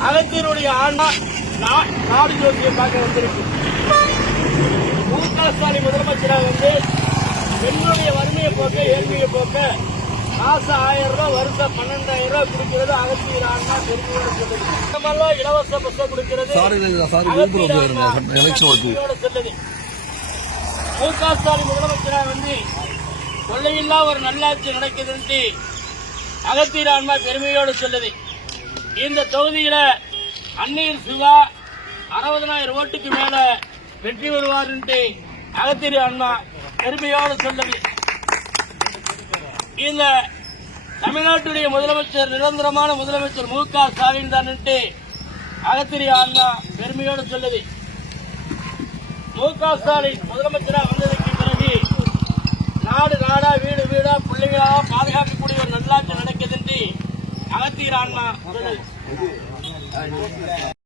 அகத்தியருடைய ஆன்மா நாடு ஜோதியை பார்க்க வந்திருக்கு. மு க ஸ்டாலின் முதலமைச்சராக வந்து பெண்களுடைய வறுமையை போக்க ஏழ்மையை போக்க மாசம் ஆயிரம் ரூபாய் வருஷம் பன்னெண்டாயிரம் ரூபாய் கொடுக்கிறது அகத்தியர் ஆன்மா பெருமையோடு இலவச பஸ் கொடுக்கிறது சொல்லுது மு க ஸ்டாலின் முதலமைச்சராக வந்து கொள்ளையில்லா ஒரு நல்லாட்சி நடக்குதுன்ட்டு அகத்தீர் ஆன்மா பெருமையோடு சொல்லுது. இந்த தொகுதியில அந்நீர் சிவா அறுபதனாயிரம் ஓட்டுக்கு மேல வெற்றி பெறுவார்ன்ட்டு அகத்திரி அண்ணா பெருமையோடு சொல்லுது இந்த தமிழ்நாட்டுடைய முதலமைச்சர் நிரந்தரமான முதலமைச்சர் மு க ஸ்டாலின் தான்ட்டு அகத்திரி அண்ணா பெருமையோடு சொல்லுது மு க ஸ்டாலின் முதலமைச்சராக வந்ததற்கு பிறகு நாடு நாடா வீடு வீடா பிள்ளைகளா பாதுகாக்கக்கூடிய ஒரு அகத்தீர் ஆன்மா.